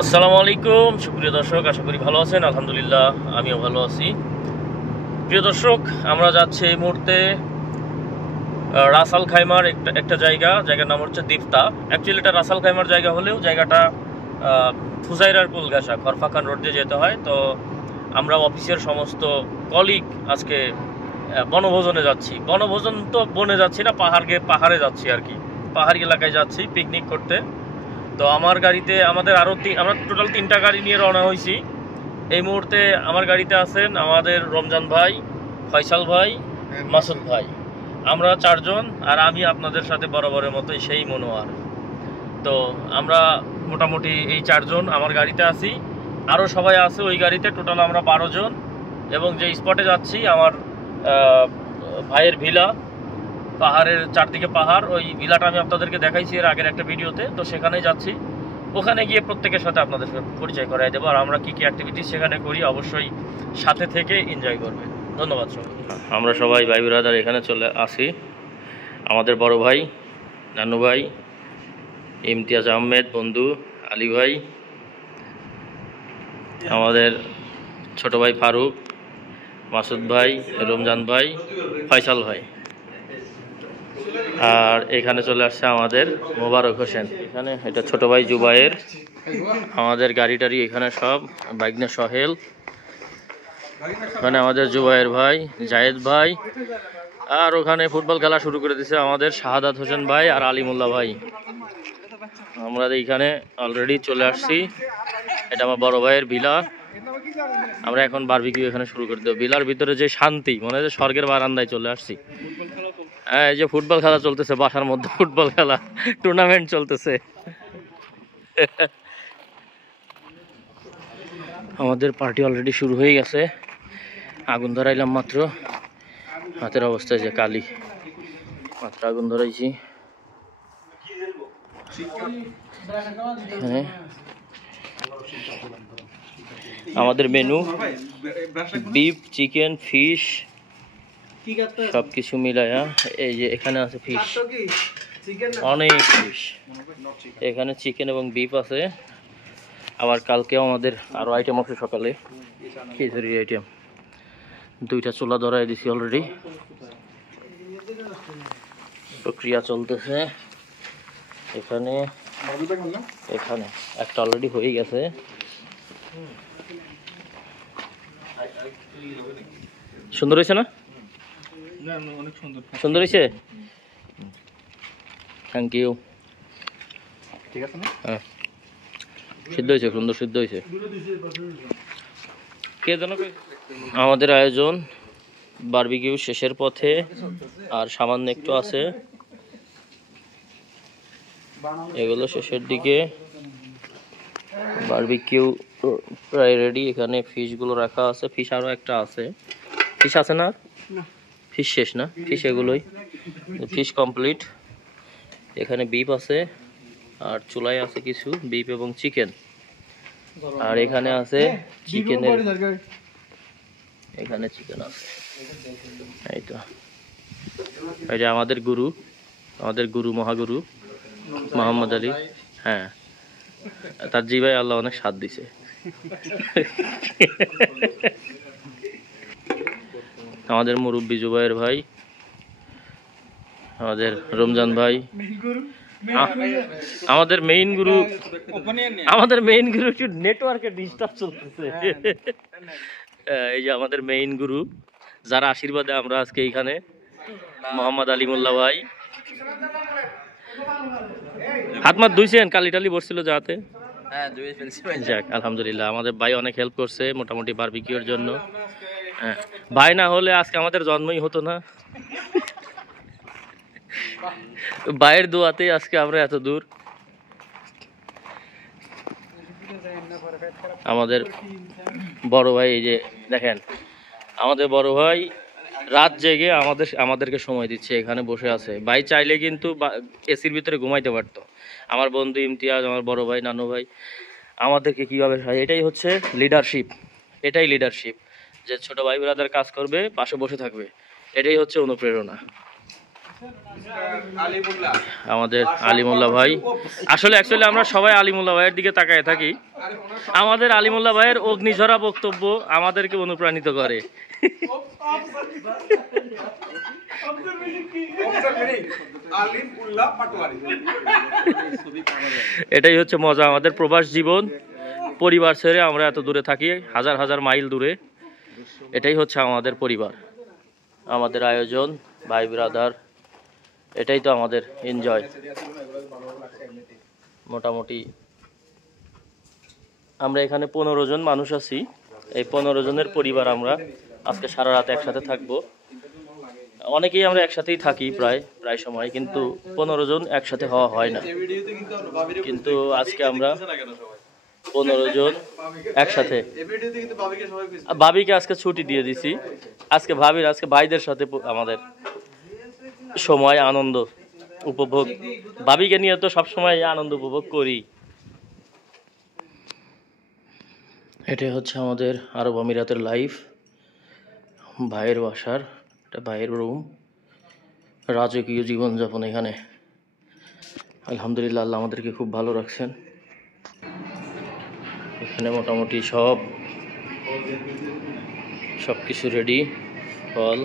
আসসালামু আলাইকুম সুপ্রিয় দর্শক, আশা করি ভালো আছেন। আলহামদুলিল্লাহ আমিও ভালো আছি। প্রিয় দর্শক, আমরা যাচ্ছি এই মুহূর্তে রাসাল খাইমার একটা জায়গার নাম হচ্ছে দীপ্তা। অ্যাকচুয়ালি এটা রাসাল খাইমার জায়গা হলেও জায়গাটা ফুজাইরার কুলগাছা খরফাখান রোড দিয়ে যেতে হয়। তো আমরা অফিসের সমস্ত কলিগ আজকে বনভোজনে যাচ্ছি। বনভোজন তো বনে যাচ্ছি না, পাহাড়ে যাচ্ছি আর কি। পাহাড়ি এলাকায় যাচ্ছি পিকনিক করতে। তো আমার গাড়িতে আমরা টোটাল 3টা গাড়ি নিয়ে রওনা হয়েছি। এই মুহূর্তে আমার গাড়িতে আছেন আমাদের রমজান ভাই, ফয়সাল ভাই, মাসুদ ভাই। আমরা 4জন, আর আমি আপনাদের সাথে বরাবরের মতোই সেই মনোয়ার। তো আমরা মোটামুটি এই 4জন আমার গাড়িতে আছি, আরও সবাই আছে ওই গাড়িতে। টোটাল আমরা 12 জন। এবং যে স্পটে যাচ্ছি আমার ভাইয়ের ভিলা, পাহাড়ের চারদিকে পাহাড়, ওই ভিলাটা আমি আপনাদেরকে দেখাইছি এর আগের একটা ভিডিওতে। তো সেখানেই যাচ্ছি। ওখানে গিয়ে প্রত্যেকের সাথে আপনাদের সাথে পরিচয় করাই দেবো, আর আমরা কী কী অ্যাক্টিভিটিস সেখানে করি অবশ্যই সাথে থেকে এনজয় করবেন। ধন্যবাদ সবাই। আমরা সবাই ভাই ব্রাদার এখানে চলে আসি। আমাদের বড় ভাই, নানু ভাই, ইমতিয়াজ আহমেদ বন্ধু, আলী ভাই, আমাদের ছোট ভাই ফারুক, মাসুদ ভাই, রমজান ভাই, ফয়সাল ভাই, আর এখানে চলে আসছে আমাদের মোবারক হোসেন। এখানে এটা ছোট ভাই জুবাইর। আমাদের গাড়ি টাড়ি এখানে সব বাইকনে সহেল। ওখানে আমাদের জুবাইর ভাই, জায়েদ ভাই, আর ওখানে ফুটবল খেলা শুরু করে দিয়েছে আমাদের শাহাদাত হোসেন ভাই আর আলিমুল্লাহ ভাই। আমরা এইখানে অলরেডি চলে আসছি। এটা আমার বড় ভাইয়ের ভিলা। আমরা এখন বারবিকিউ এখানে শুরু করে দেবো। ভিলার ভিতরে যে শান্তি, মনে হয় স্বর্গের বারান্দায় চলে আসছি। হ্যাঁ, এই যে ফুটবল খেলা চলতেছে, বাসার মধ্যে ফুটবল খেলা টুর্নামেন্ট চলতেছে। আমাদের পার্টি অলরেডি শুরু হয়ে গেছে। আগুন ধরাইলাম মাত্র, হাতের অবস্থায় যে কালি, মাত্র আগুন ধরাইছি। হ্যাঁ, আমাদের মেনু বিফ, চিকেন, ফিশ সব কিছু মিলায়া। এই যে এখানে আছে ফিশ, অনেক ফিশ। এখানে চিকেন এবং বিফ আছে। আবার কালকেও আমাদের আরো আইটেম আছে। সকালে খিচুড়ির আইটেম 2টা চুলা ধরাই দিছি অলরেডি, প্রক্রিয়া চলতেছে। এখানে একটা অলরেডি হয়ে গেছে। সুন্দর হয়েছে না? অনেক সুন্দর হয়েছে। Thank you. ঠিক আছে না? হ্যাঁ, সিদ্ধ হয়েছে, সুন্দর সিদ্ধ হয়েছে। কে জানো? আমাদের আয়োজন বারবিকিউ শেষের পথে, আর সামান্য একটু আছে, এগুলো শেষের দিকে। বারবিকিউ প্রায় রেডি। এখানে ফিশগুলো রাখা আছে। ফিশ আরও একটা আছে। ফিশ আছে না? ফিশ শেষ না? ফিশ এগুলোই, ফিশ কমপ্লিট। এখানে বিফ আছে, আর চুলায় আছে কিছু বিফ এবং চিকেন। আর এখানে আছে চিকেনের, এখানে চিকেন আছে। এই তো, এটা আমাদের গুরু মহাগুরু মোহাম্মদ আলী। হ্যাঁ, তার জিভাই আল্লাহ অনেক স্বাদ দিছে। আমাদের মুরব্বী জুবাইর ভাই, আমাদের রমজান ভাই, আমাদের মেইন গুরু একটু নেটওয়ার্কের ডিস্টার্ব চলতেছে। এই যে আমাদের মেইন গুরু, যার আশীর্বাদে আমরা আজকে এইখানে, মোহাম্মদ আলিমুল্লাহ ভাই। হাত মাত ধুইছেন? কালি টালি বসছিল যাতে? যাক, আলহামদুলিল্লাহ। আমাদের ভাই অনেক হেল্প করছে মোটামুটি বারবিকিউর জন্য। হ্যাঁ, ভাই না হলে আজকে আমাদের জন্মই হতো না। ভাইয়ের দোয়াতেই আজকে আমরা এত দূর। আমাদের বড় ভাই, এই যে দেখেন, আমাদের বড় ভাই রাত জেগে আমাদেরকে সময় দিচ্ছে, এখানে বসে আছে। ভাই চাইলে কিন্তু এসির ভিতরে ঘুমাইতে পারতো। আমার বন্ধু ইমতিয়াজ, আমার বড় ভাই, নানু ভাই আমাদেরকে কীভাবে, এটাই হচ্ছে লিডারশিপ। এটাই লিডারশিপ, যে ছোট ভাই ব্রাদার কাজ করবে, পাশে বসে থাকবে। এটাই হচ্ছে অনুপ্রেরণা। আমাদের আলিমুল্লাহ ভাই, আসলে অ্যাকচুয়ালি আমরা সবাই আলিমুল্লাহ ভাইয়ের দিকে তাকায় থাকি। আমাদের আলিমুল্লাহ ভাইয়ের অগ্নিঝরা বক্তব্য আমাদেরকে অনুপ্রাণিত করে। এটাই হচ্ছে মজা আমাদের প্রবাস জীবন। পরিবার ছেড়ে আমরা এত দূরে থাকি, হাজার হাজার মাইল দূরে। এটাই হচ্ছে আমাদের পরিবার, আমাদের আয়োজন, ভাই ব্রাদার, এটাই তো আমাদের এনজয়। মোটামুটি আমরা এখানে 15 জন মানুষ আছি। এই 15 জনের পরিবার আমরা আজকে সারা রাত একসাথে থাকবো। অনেকেই আমরা একসাথেই থাকি প্রায় সময়, কিন্তু 15 জন একসাথে হওয়া হয় না। কিন্তু আজকে আমরা 15 জন একসাথে। ভাবিকে আজকে ছুটি দিয়ে দিছি। আজকে ভাইদের সাথে আমাদের সময় আনন্দ উপভোগ। ভাবিকে নিয়ে তো সবসময় আনন্দ উপভোগ করি। এটাই হচ্ছে আমাদের আরব আমিরাতের লাইফ। ভাইয়ের বাসার, এটা ভাইয়ের রুম। রাজকীয় জীবনযাপন এখানে। আলহামদুলিল্লাহ, আল্লাহ আমাদেরকে খুব ভালো রাখছেন। এখানে মোটামুটি সব কিছু রেডি। ফল,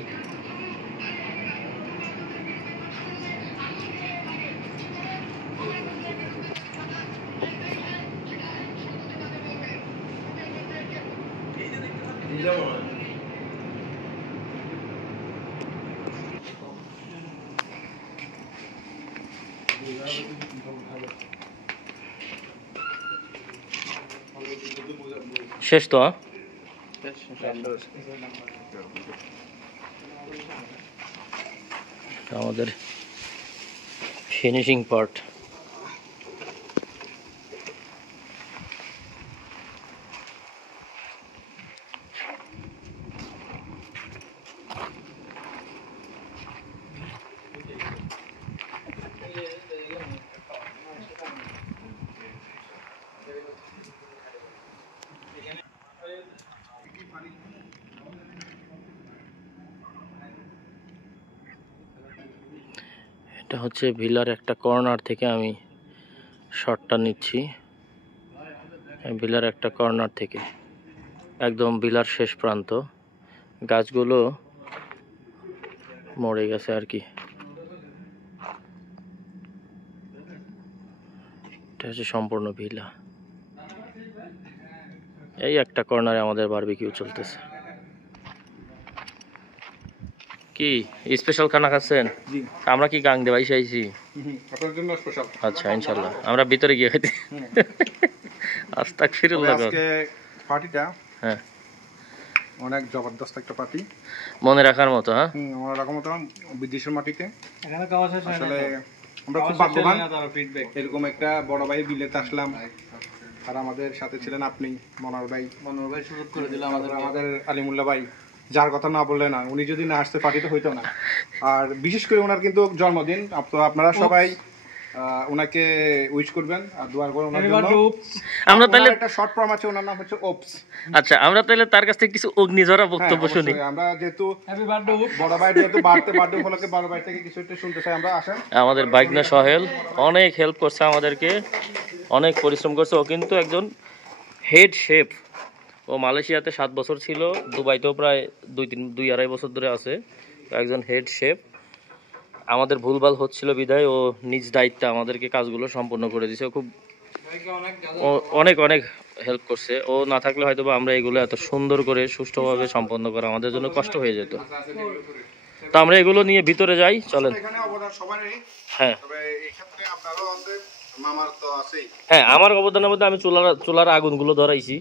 শেষ তো আমাদের ফিনিশিং পার্ট। এটা হচ্ছে ভিলার একটা কর্নার থেকে আমি শটটা নিচ্ছি। ভিলার একটা কর্নার থেকে একদম ভিলার শেষ প্রান্ত। গাছগুলো মরে গেছে আর কি। এটা হচ্ছে সম্পূর্ণ ভিলা। এই একটা কর্নারে আমাদের বারবিকিউ চলতেছে। কি স্পেশাল খানা খাচ্ছেন? আমরা কি গাং দেবাই চাইছি আপনার জন্য স্পেশাল। আচ্ছা, ইনশাআল্লাহ আমরা ভিতরে গিয়ে খাইতে। আস্তাগফিরুল্লাহ। আজকে পার্টিটা হ্যাঁ অনেক জবরদস্ত একটা পার্টি, মনে রাখার মতো। হ্যাঁ, মনে রাখার মতো। বিদেশের মাটিতে এখানে খাওয়া শেষ হয় না। আসলে আমরা খুব ভাগ্যবান এরকম একটা বড় ভাই বিলেতে আসলাম। আর আমাদের সাথে ছিলেন আপনি, মনোহর ভাই সুযোগ করে দিল আমাদের আলিমুল্লাহ ভাই, যার কথা না বললে না। উনি যদি না আসতে পার্টিতে হইতো না। আর বিশেষ করে ওনার কিন্তু জন্মদিন, তো আপনারা সবাই ওনাকে উইশ করবেন আর দোয়া করবেন ওনার জন্য। আমরা তাহলে একটা শর্ট ফর্ম আছে, ওনার নাম হচ্ছে ওপস। আচ্ছা, আমরা তাহলে তার কাছ থেকে কিছু অগ্নিঝরা বক্তব্য শুনি। আমরা যেহেতু হ্যাপি বার্থডে ওপস, বড় ভাই যেহেতু বার্থডে উপলক্ষে বড় ভাই থেকে কিছু একটা শুনতে চাই আমরা। আসেন। আমাদের বাইকনা সোহেল অনেক হেল্প করছে আমাদেরকে, অনেক পরিশ্রম করছে। ও কিন্তু একজন হেড শেফ। ও মালয়েশিয়াতে 7 বছর ছিল, দুবাইতেও প্রায় 2-2.5 বছর ধরে আছে। একজন হেড শেফ। আমাদের ভুলভাল হচ্ছিল বিধায় ও নিজ দায়িত্বে আমাদেরকে কাজগুলো সম্পূর্ণ করে দিয়েছে। খুব অনেক হেল্প করছে। ও না থাকলে হয়তো আমরা এগুলো এত সুন্দর করে সুষ্ঠুভাবে সম্পন্ন করা আমাদের জন্য কষ্ট হয়ে যেত। তো আমরা এগুলো নিয়ে ভিতরে যাই, চলেন। হ্যাঁ হ্যাঁ, আমার অবদানের মধ্যে আমি চুলার আগুনগুলো ধরাইছি,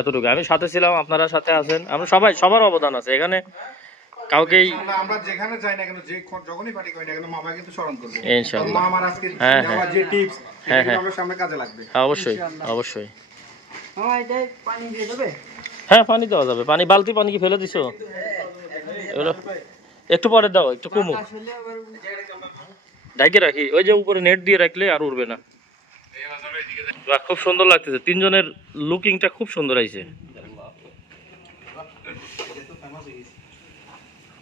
এতটুকু। আমি সাথে ছিলাম, আপনারা সাথে আছেন, আমরা সবার অবদান আছে এখানে। কাউকেই আমরা যেখানে যাই না কেন, যখনই পার্টি করি না কেন, মামা কিন্তু স্মরণ করবে ইনশাআল্লাহ। মামার আজকে দেওয়া যে টিপস, এটা আমাদের সামনে কাজে লাগবে। অবশ্যই। মামা এই পানি দিয়ে দেবে? হ্যাঁ, পানি দেওয়া যাবে। বালতি পানি কি ফেলে দিছো? এগুলো একটু পরে দাও, একটু কমুক। ঢাকে রাখি, ওই যে উপরে নেট দিয়ে রাখলে আর উড়বে না। খুব সুন্দর লাগতেছে, 3 জনের লুকিংটা খুব সুন্দর আইছে,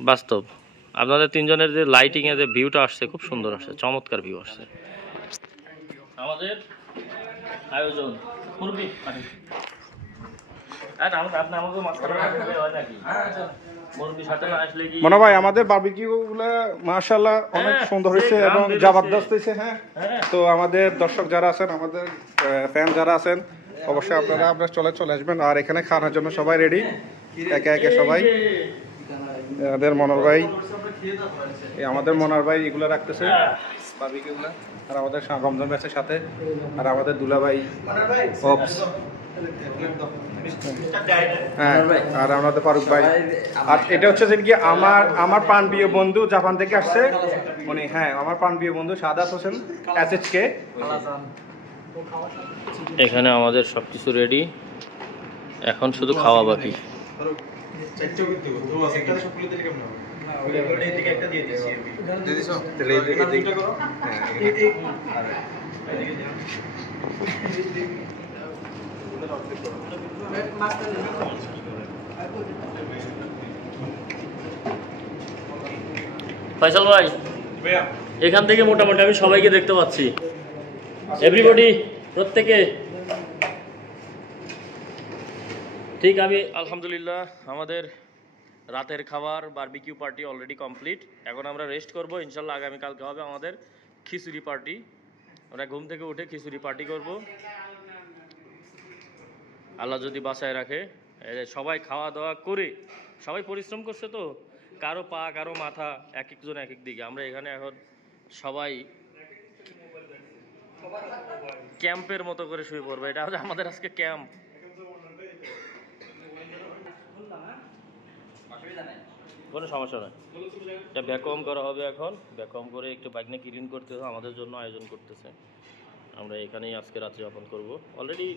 বাস্তব। আপনাদের তিনজনের যে লাইটিং এর যে ভিউটা আসছে খুব সুন্দর আসছে, চমৎকার ভিউ আসছে। আমাদের আয়োজন পূর্বী মনে ভাই আমাদের বারবিকিউ গুলা মাশাআল্লাহ অনেক সুন্দর হয়েছে এবং জবরদস্ত হয়েছে। হ্যাঁ, তো আমাদের দর্শক যারা আছেন, আমাদের ফ্যান যারা আছেন, অবশ্যই আপনারা চলে আসবেন। আর এখানে খাওয়ানোর জন্য সবাই রেডি, একে একে সবাই। আমাদের মনোহর ভাই এগুলো রাখতেছে বারবিকিউগুলা, আর আমাদের রমজান ব্যাচের সাথে, আর আমাদের দুলা ভাই অপস, হ্যাঁ, আর আমাদের ফারুক ভাই। আর এটা হচ্ছে যে কি আমার প্রাণপ্রিয় বন্ধু জাপান থেকে আসছে উনি, হ্যাঁ আমার প্রাণপ্রিয় বন্ধু সাদাত হোসেন SHK। এখানে আমাদের সবকিছু রেডি, এখন শুধু খাওয়া বাকি। ফয়সাল ভাই, এখান থেকে মোটামুটি আমি সবাইকে দেখতে পাচ্ছি, এভরিবডি, প্রত্যেকে ঠিক। আমি আলহামদুলিল্লাহ আমাদের রাতের খাবার বারবিকিউ পার্টি অলরেডি কমপ্লিট। এখন আমরা রেস্ট করব, ইনশাল্লাহ আগামীকালকে হবে আমাদের খিচুড়ি পার্টি। আমরা ঘুম থেকে উঠে খিচুড়ি পার্টি করব, আল্লাহ যদি বাঁচায় রাখে। সবাই খাওয়া দাওয়া করে, সবাই পরিশ্রম করছে তো, কারো পা কারো মাথা এক একজন এক এক দিকে। আমরা এখানে এখন সবাই ক্যাম্পের মতো করে শুয়ে পড়বো, এটা হচ্ছে আমাদের আজকে ক্যাম্প। কোনো সমস্যা নয়, এটা ভ্যাকুয়াম করা হবে। এখন ভ্যাকুয়াম করে একটু বাইকনে ক্লিন করতে হবে, আমাদের জন্য আয়োজন করতেছে। আমরা এখানেই আজকে রাত্রি যাপন করব, অলরেডি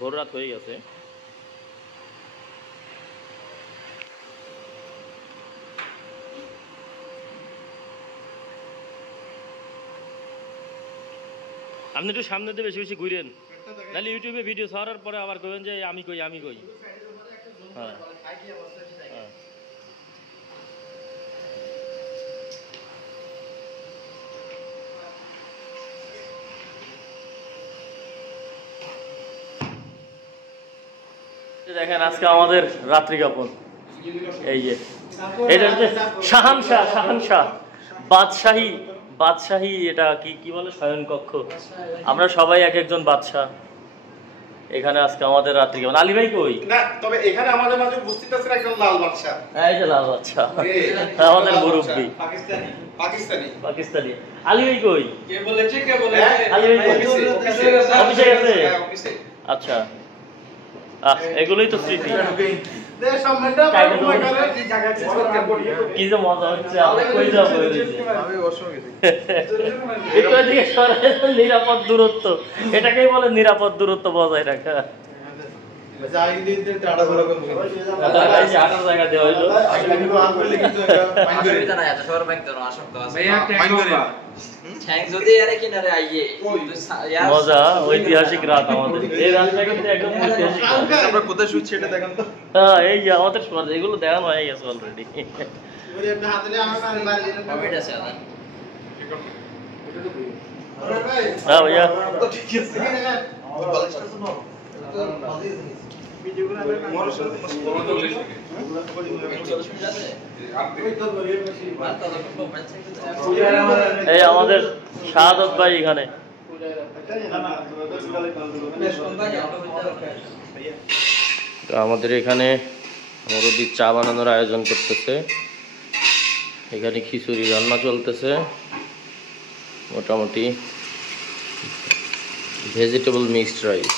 ভোর রাত হয়ে গেছে। আপনি একটু সামনে দিয়ে বেশি বেশি ঘুরেন, তাহলে ইউটিউবে ভিডিও ছাড়ার পরে আবার কবেন যে আমি কই। হ্যাঁ, হ্যাঁ। দেখেন আজকে আমাদের রাত্রি যাপন, এই যে এটা হচ্ছে শাহানশাহ বাদশাহী, এটা কি বলে, শয়ন কক্ষ। আমরা সবাই এক একজন বাদশাহ। এখানে আজকে আমাদের রাত্রি কেমন। আলী ভাই কই? না, তবে এখানে আমাদের মাঝে উপস্থিত আছে একজন লাল বাদশা। এই যে লাল বাদশা, আমাদের মুরব্বি পাকিস্তানি। আলী ভাই কই? কে বলেছে আলী ভাই কই? অফিসে গেছে। আচ্ছা, এগুলোই তো স্মৃতি। কি যে মজা হচ্ছে, কই যাবো নিরাপদ দূরত্ব, এটাকেই বলে নিরাপদ দূরত্ব বজায় রাখা। মজা, ঐতিহাসিক রাত আমাদের। এই রাতটা কিন্তু একদম ঐতিহাসিক। আমরা কোথায় শুচ্ছি এটা দেখেন তো। হ্যাঁ, এই যে আমাদের এগুলো দেখানো হয়ে গেছে অলরেডি। হ্যাঁ ভাইয়া, এই আমাদের শাহাদত ভাই এখানে। আমাদের এখানে মুরব্বি চা বানানোর আয়োজন করতেছে, এখানে খিচুড়ি রান্না চলতেছে, মোটামুটি ভেজিটেবল মিক্সড রাইস,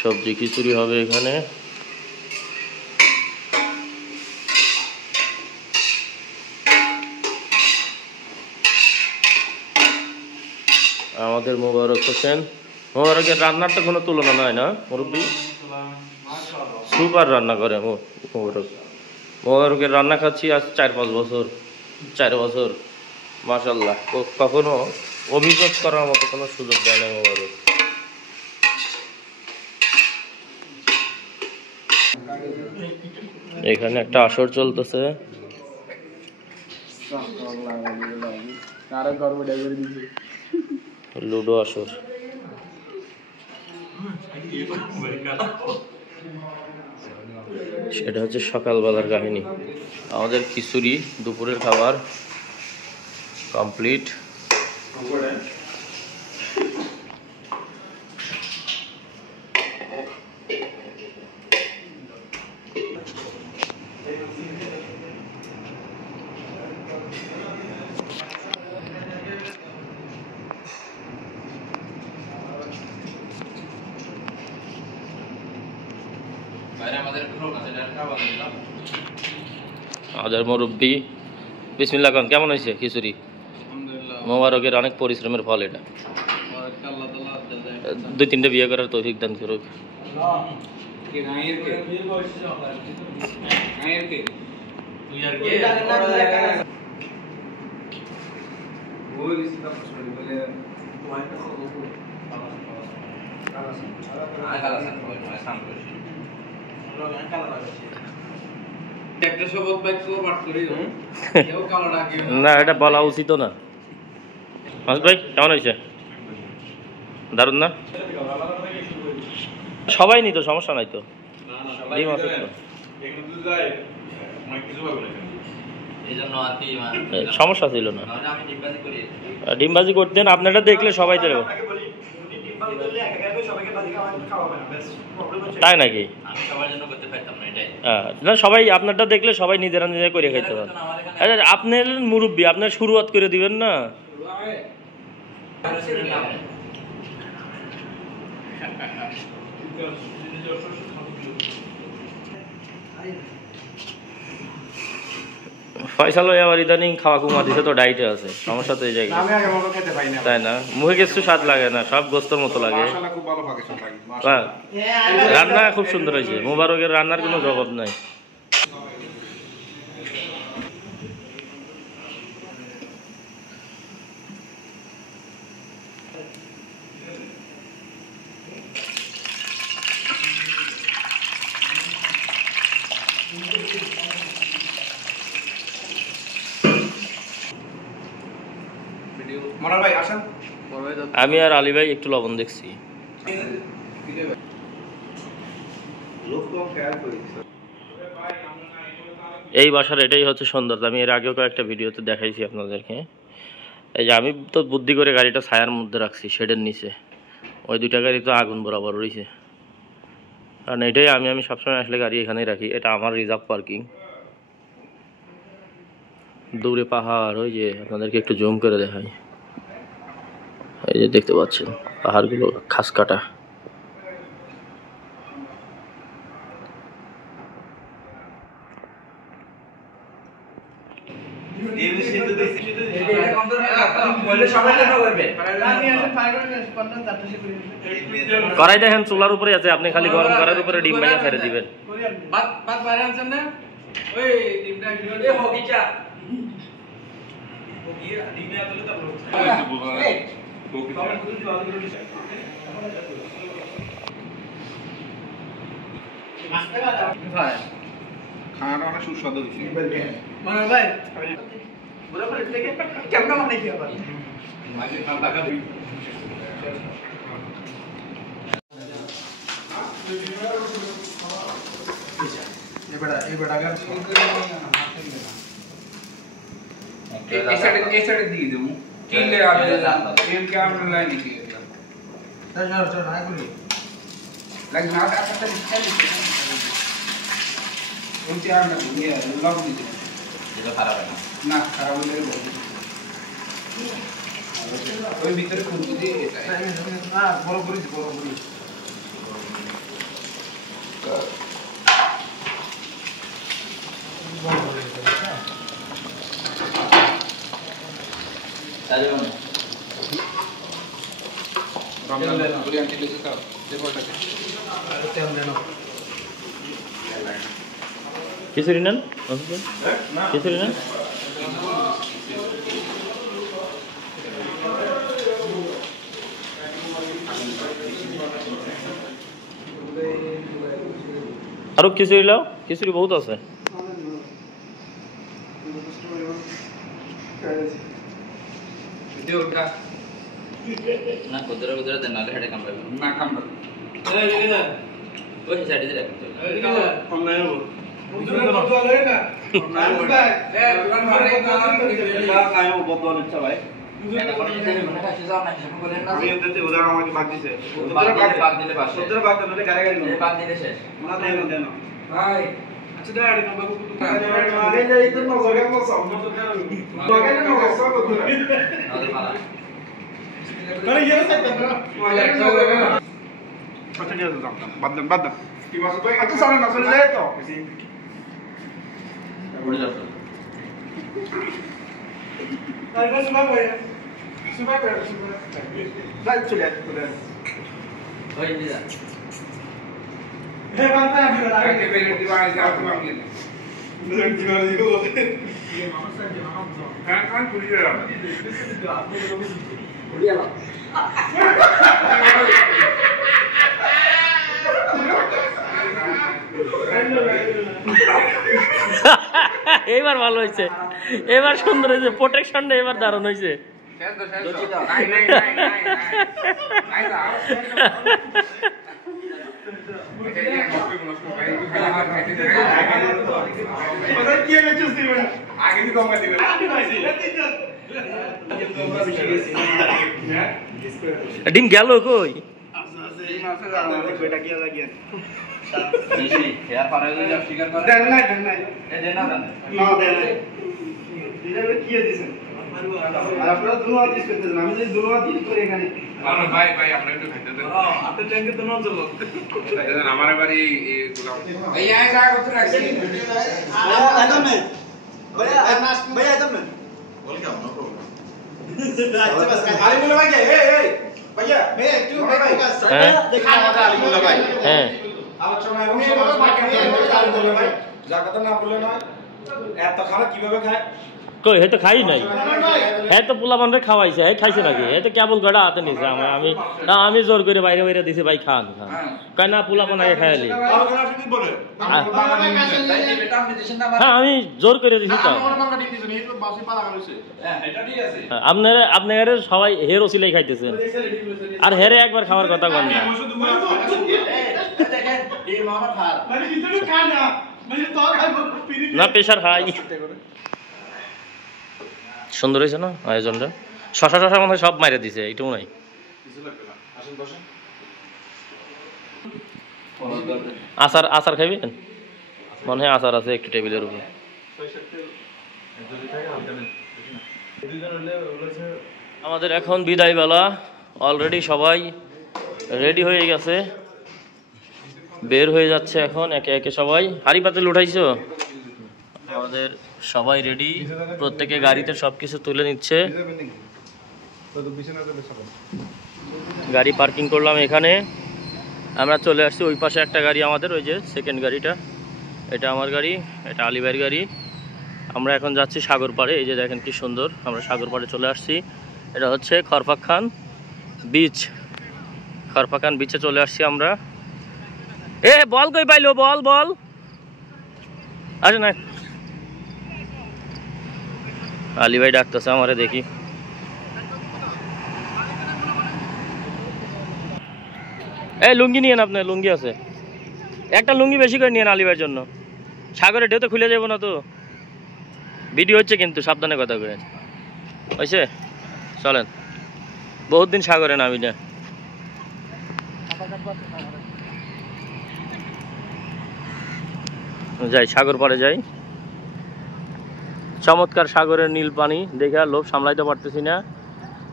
সবজি খিচুড়ি হবে এখানে। আমাদের মোবারক হোসেন, মোবারকের রান্নার তো কোনো তুলনা নয় না মুরব্বি, সুপার রান্না করে মোবারকের রান্না খাচ্ছি আজ 4 বছর মাশাআল্লাহ। কখনো অভিযোগ করার মতো কোনো সুযোগ দেয় না মোবারক। এখানে একটা আসর চলতেছে, লুডো আসর। সেটা হচ্ছে সকালবেলার কাহিনী। আমাদের খিচুড়ি দুপুরের খাবার কমপ্লিট। আমাদের মুরব্বী বিসমিল্লাহ খান, কেমন হয়েছে খিচুড়ি? মোবারকের অনেক পরিশ্রমের ফল এটা। 2-3টে বিয়ে করার তৌফিক দান করুক। না, এটা বলা উচিত না। মাসুদ ভাই কেমন হয়েছে? দারুন না? সবাই নিত, সমস্যা নাই তো। সমস্যা ছিল না, ডিমবাজি করতেন। আপনারটা দেখলে সবাই তো। তাই নাকি? না, সবাই আপনারটা দেখলে সবাই নিজেরা নিজে করে খাইতে পারেন। আপনার মুরব্বী, আপনার শুরুয়াত করে দিবেন না। ফয়সাল আবার ইদানিং খাওয়া কমা দিছে তো, ডাইটে আছে। সমস্যা তো এই জায়গায়, তাই না? মুখে কিছু স্বাদ লাগে না, সব গোস্তর মতো লাগে। রান্না খুব সুন্দর হয়েছে, মোবারকের রান্নার কোনো জবাব নাই। আমি আর আলী ভাই একটু লবণ দেখছি। এই বাসার এটাই হচ্ছে সৌন্দর্য। আমি এর আগেও কয়েকটা ভিডিওতে দেখাইছি আপনাদেরকে। এই যে আমি তো বুদ্ধি করে গাড়িটা ছায়ার মধ্যে রাখছি, শেডের নিচে। ওই 2টা গাড়ি তো আগুন বরাবর রয়েছে। কারণ এটাই আমি সবসময় আসলে গাড়ি এখানেই রাখি। এটা আমার রিজার্ভ পার্কিং। দূরে পাহাড়, ওই যে আপনাদেরকে একটু জুম করে দেখাই। এই যে দেখতে পাচ্ছেন পাহাড়গুলো খাস কাটা। কড়াই দেখেন চুলার উপরে আছে, আপনি খালি গরম করার উপরে ডিম ভাঙা ছেড়ে দিবেন। খানাটা অনেক সুস্বাদু হয়েছে। ওই ভিতরে খুঁজে দিয়ে বড় করে খিচুড়ি নেন, খিচুড়ি নেন। আরো খিচুড়ি লাও, খিচুড়ি বহুত আছে। না কুদরা কুদরা দেন না হেডে কাম পাবে না কাম পাবে ওই সাইডে দিলে অনলাইন হবে কুদরা বদল হয় না অনলাইন ভাই এ দোকান মারে না কায়ও বদল হচ্ছে ভাই এটা করে দিলে মনে কাছে যাও না হিসাব করেন না আমি এতে ওরা আমাকে বাদ দিছে বাদ দিলে পাশে কুদরা বাদ দিলে গাড়ি গাড়ি বাদ দিলে শেষ মনে দেন ভাই আচ্ছা দাঁড়ি তো বাবু কুদরা মারে যাই তো নজরে মো সামনে তো কেন নজরে মো সব কুদরা আরে ভালো করে ये से करना वाला अच्छा लगा अच्छा ये बाद की बात तो अच्छा सारे ना सुन ले तो किसी बढ़ जाता तारीख सुबह पे सुबह लाइव चले तो भाई जी हे बात है अभी लगा के पहले दीवार से आप मांगे दीवार को ये मामा सर के नाम जो कान पूरी रहा उड़ियाला এবার ভালো হয়েছে, এবার সুন্দর হয়েছে, প্রোটেকশনটা এবার দারুণ হয়েছে। ডিম গেল কই? हमारे बारी আলোচনা এবং যার কথা না বললে নয় এত খারাপ কিভাবে খায় কই হে তো খাই নাই, হে তো পোলা বান্ধে খাওয়াইছে, হে খাইছে নাকি? হে তো কেবল গড়া হাতে নিছে, আমি জোর করে বাইরে বাইরে দিছি, ভাই খান খান কয় না পোলা বানাকে খাইলি। হ্যাঁ আমি জোর করে দিছি তো। আপনারা সবাই হের ওসিলাই খাইতেছেন আর হেরে একবার খাওয়ার কথা বল না। না প্রেশার হাই। সুন্দর হয়েছে না আয়োজনটা? শশা টশা মনে হয় সব মাইরে দিছে, এইটুকু নাই। আচার আচার খাইবেন? মনে হয় আচার আছে একটু টেবিলের উপর। আমাদের এখন বিদায় বেলা, অলরেডি সবাই রেডি হয়ে গেছে, বের হয়ে যাচ্ছে এখন একে একে সবাই। হাড়ি পাতিল উঠাইছো? আমাদের সবাই রেডি, প্রত্যেকে গাড়িতে সবকিছু তুলে নিচ্ছে। গাড়ি পার্কিং করলাম এখানে, আমরা চলে আসছি। ওই পাশে একটা গাড়ি আমাদের, ওই যে সেকেন্ড গাড়িটা, এটা আমার গাড়ি, এটা আলিভাইয়ের গাড়ি। আমরা এখন যাচ্ছি সাগর পাড়ে। এই যে দেখেন কি সুন্দর, আমরা সাগর পাড়ে চলে আসছি। এটা হচ্ছে খরফাখান বিচ, খরফাখান বিচে চলে আসছি আমরা। এ বল কই পাইলো, বল বল। আরে না, আলী ভাই ডাকতেছে আমারে, দেখি। এই লুঙ্গি নিয়েন, আপনার লুঙ্গি আছে, একটা লুঙ্গি বেশি করে নিয়েন আলী ভাইয়ের জন্য। সাগরে ঢেউ তো খুলে যাবো না তো, ভিডিও হচ্ছে কিন্তু, সাবধানে কথা কয়ে হয়েছে। চলেন, বহুত দিন সাগরে নামি না। যাই সাগর পাড়ে যাই। চমৎকার সাগরের নীল পানি দেখে আর লোভ সামলাইতে পারতেছি না।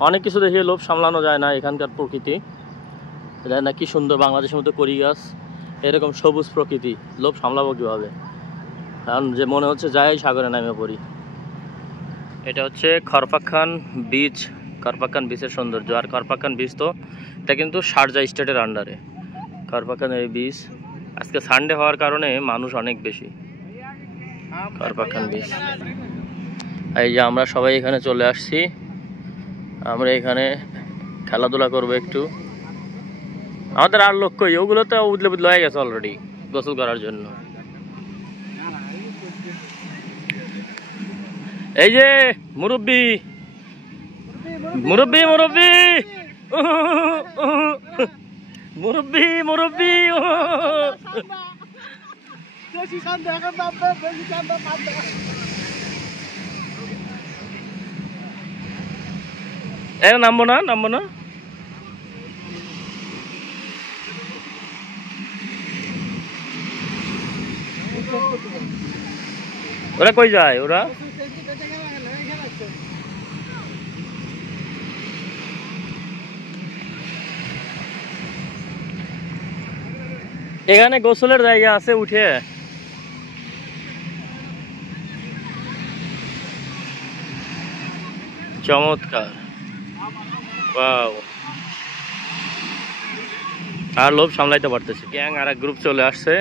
অনেক কিছু দেখে লোভ সামলানো যায় না, এখানকার প্রকৃতি দেখ না কি সুন্দর, বাংলাদেশের মতো করি গাছ, এরকম সবুজ প্রকৃতি, লোভ সামলাবো কীভাবে? কারণ যে মনে হচ্ছে যাই সাগরে নামে পড়ি। এটা হচ্ছে খরফাখান বিচ, খরফাখান বিচের সৌন্দর্য। আর খরফাখান বিচ তো এটা কিন্তু শারজা স্টেটের আন্ডারে খরফাখান এই বিচ। আজকে সানডে হওয়ার কারণে মানুষ অনেক বেশি। খরফাখান বিচ, এই যে আমরা সবাই এখানে চলে আসছি। আমরা এখানে খেলাধুলা করবো একটু। আমাদের আর লোক কই, ওগুলো তো উদলে বুদলে হয়ে গেছে অলরেডি গোসল করার জন্য। এই যে মুরব্বি, মুরব্বি মুরব্বি মুরব্বি মুরব্বি এ নামবো না নামবো না। ওরা কই যায় ওরা? এখানে গোসলের জায়গা আছে উঠে। চমৎকার, ওয়াও। আর লোভ সামলাইতে পারতেছি। গ্যাং আর এক গ্রুপ চলে আসছে,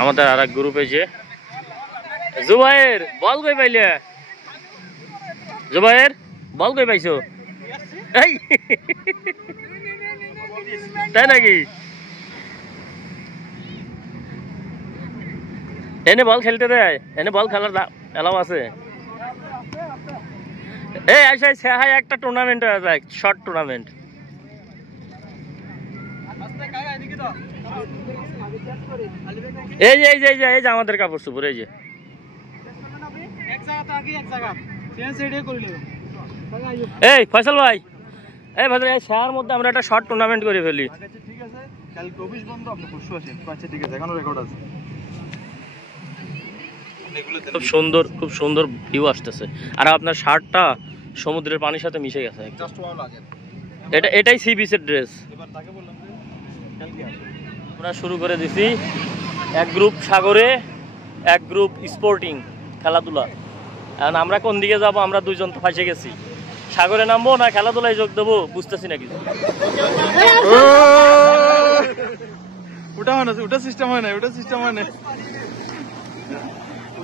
আমাদের আর এক গ্রুপে যে জুবাইর বল কই পাইলে? জুবাইর বল কই পাইছো? এই তাই নাকি? এনে বল খেলতে দেয়? এনে বল খেলার এলাও আছে? এই আইসা হাই একটা টুর্নামেন্ট হয়ে যায়, শর্ট টুর্নামেন্ট। এই যে এই যে এই যে এই যে আমাদের কাপড় চোপড়, এই যে এই ফয়সাল ভাই, এই ভাই এই শহরের মধ্যে আমরা একটা শর্ট টুর্নামেন্ট করে ফেলি। ঠিক আছে, কাল অফিস বন্ধ, আপনি পরশু আসেন। আচ্ছা ঠিক আছে, এখনো রেকর্ড আছে। খুব সুন্দর, খুব সুন্দর ভিউ আসতেছে। আর আপনার শার্টটা সমুদ্রের পানির সাথে মিশে গেছে। এটাই সি বিচের ড্রেস। আমরা শুরু করে দিছি, এক গ্রুপ সাগরে, এক গ্রুপ স্পোর্টিং খেলাধুলা। এখন আমরা কোন দিকে যাব? আমরা দুইজন তো ফাঁসে গেছি। সাগরে নামবো না খেলাধুলায় যোগ দেবো বুঝতেছি না কিছু। ওটা হয় না, ওটা সিস্টেম হয় না, ওটা সিস্টেম হয় না,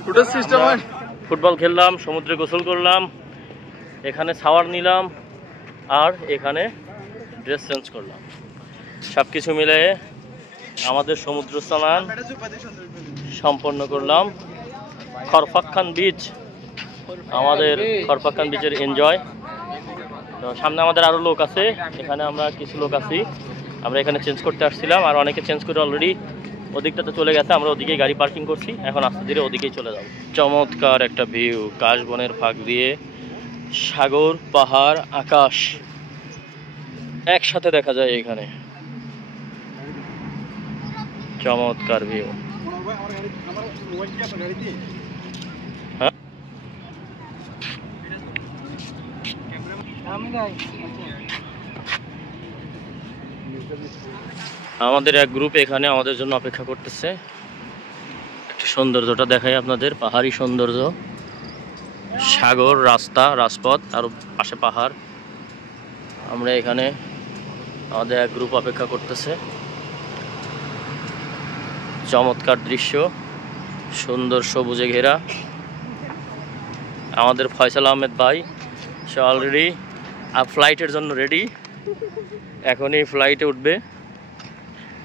ওটা সিস্টেম হয়। ফুটবল খেললাম, সমুদ্রে গোসল করলাম, এখানে শাওয়ার নিলাম, আর এখানে ড্রেস চেঞ্জ করলাম। সব কিছু মিলে আমাদের সমুদ্র স্নান সম্পন্ন করলাম। খরফাক্কান বিচ, আমাদের খরফাক্কান বিচের এনজয়। তো সামনে আমাদের আরও লোক আছে, এখানে আমরা কিছু লোক আছি। আমরা এখানে চেঞ্জ করতে আসছিলাম, আর অনেকে চেঞ্জ করে অলরেডি ওদিকটাতে চলে গেছে। আমরা ওদিকে গাড়ি পার্কিং করছি, এখন আস্তে ধীরে ওদিকেই চলে যাব। চমৎকার একটা ভিউ, কাশবনের ফাঁক দিয়ে সাগর, পাহাড়, আকাশ একসাথে দেখা যায় এখানে। চমৎকার ভিউ। হ্যাঁ, আমাদের এক গ্রুপ এখানে আমাদের জন্য অপেক্ষা করতেছে। একটা সৌন্দর্যটা দেখাই আপনাদের, পাহাড়ি সৌন্দর্য, সাগর, রাস্তা, রাজপথ, আর পাশে পাহাড়। আমরা এখানে আমাদের এক গ্রুপ অপেক্ষা করতেছে। চমৎকার দৃশ্য, সুন্দর সবুজে ঘেরা। আমাদের ফয়সাল আহমেদ ভাই সে অলরেডি ফ্লাইটের জন্য রেডি, এখনই ফ্লাইটে উঠবে।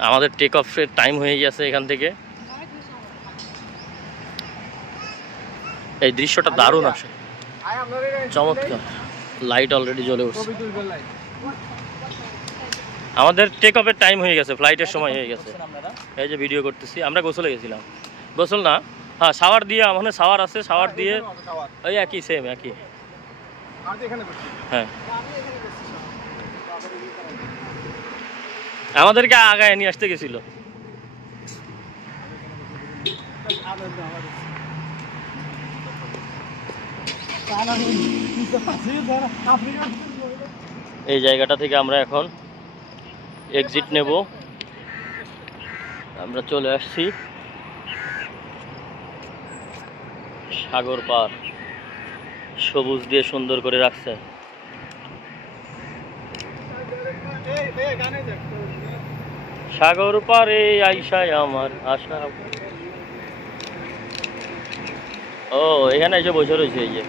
আমাদের টেক অফের টাইম হয়ে গেছে এখান থেকে। এই দৃশ্যটা দারুণ আসে, চমৎকার। লাইট অলরেডি জ্বলে উঠছে। আমাদের টেক অফের টাইম হয়ে গেছে, ফ্লাইটের সময় হয়ে গেছে। এই যে ভিডিও করতেছি, আমরা গোসলে গেছিলাম। গোসল না, হ্যাঁ শাওয়ার দিয়ে, মানে শাওয়ার আছে, শাওয়ার দিয়ে ওই একই, সেম একই। হ্যাঁ, আমাদেরকে আগায় নিয়ে আসতে গেছিল। এই জায়গাটা থেকে আমরা এখন এক্সিট নেব। আমরা চলে আসছি সাগর পার, সবুজ দিয়ে সুন্দর করে রাখছে। সাগর পারে আইসায় আমার আশা। ও এখানে এসে বসে রয়েছে। এই যে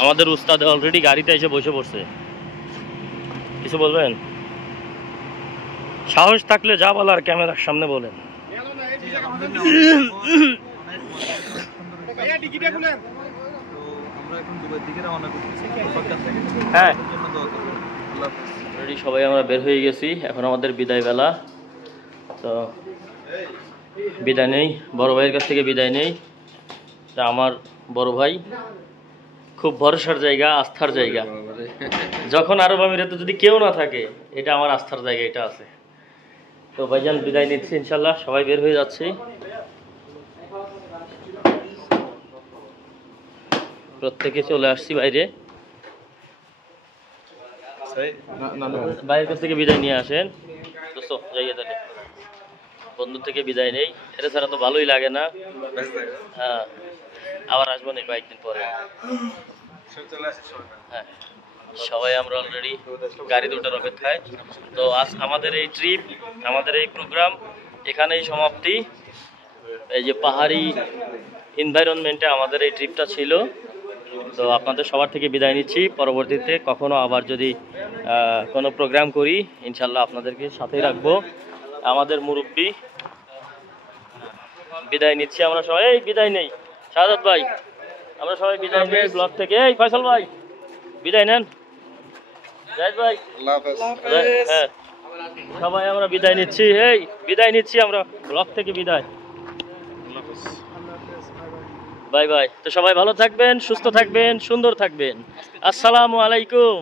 আমাদের উস্তাদ অলরেডি গাড়িতে এসে বসে পড়ছে। কিছু বলবেন? সাহস থাকলে যা বলার ক্যামেরার সামনে বলেন। ভাইয়া টিকিটে খুলেন। তো আমরা এখন দুবাই দিকে রওনা করতেছি কলকাতা থেকে। হ্যাঁ জন্য দোয়া করবেন। আল্লাহ হাফেজ। অলরেডি সবাই আমরা বের হয়ে গেছি, এখন আমাদের বিদায় বেলা। তো বিদায় নেই, বড় ভাইয়ের কাছ থেকে বিদায় নেই। তা আমার বড় ভাই খুব ভরসার জায়গা, আস্থার জায়গা। যখন আরব আমিরাতে যদি কেউ না থাকে, এটা আমার আস্থার জায়গা, এটা আছে। তো ভাইজান বিদায় নিচ্ছি, ইনশাল্লাহ সবাই বের হয়ে যাচ্ছি। প্রত্যেকে চলে আসছি বাইরে। ভাইয়ের কাছ থেকে বিদায় নিয়ে আসেন দোস্ত, যাইয়ে তাহলে বন্ধু থেকে বিদায় নেই, এটা ছাড়া তো ভালোই লাগে না। হ্যাঁ আবার আসবো না কয়েকদিন পরে। হ্যাঁ সবাই আমরা অলরেডি গাড়ি দুটার অপেক্ষায়। তো আজ আমাদের এই ট্রিপ, আমাদের এই প্রোগ্রাম এখানেই সমাপ্তি। এই যে পাহাড়ি এনভায়রনমেন্টে আমাদের এই ট্রিপটা ছিল। তো আপনাদের সবার থেকে বিদায় নিচ্ছি। পরবর্তীতে কখনো আবার যদি কোনো প্রোগ্রাম করি, ইনশাল্লাহ আপনাদেরকে সাথেই রাখবো। আমাদের মুরব্বি বিদায় নিচ্ছি আমরা সবাই। এই বিদায় নেই শাহাদাত ভাই, আমরা সবাই বিদায় নেই ব্লগ থেকে। এই ফয়সাল ভাই বিদায় নেন। জাহিদ ভাই আল্লাহ হাফেজ। হ্যাঁ সবাই আমরা বিদায় নিচ্ছি। এই বিদায় নিচ্ছি আমরা ব্লগ থেকে, বিদায়। Bye bye. তো সবাই ভালো থাকবেন, সুস্থ থাকবেন, সুন্দর থাকবেন। আসসালামু আলাইকুম।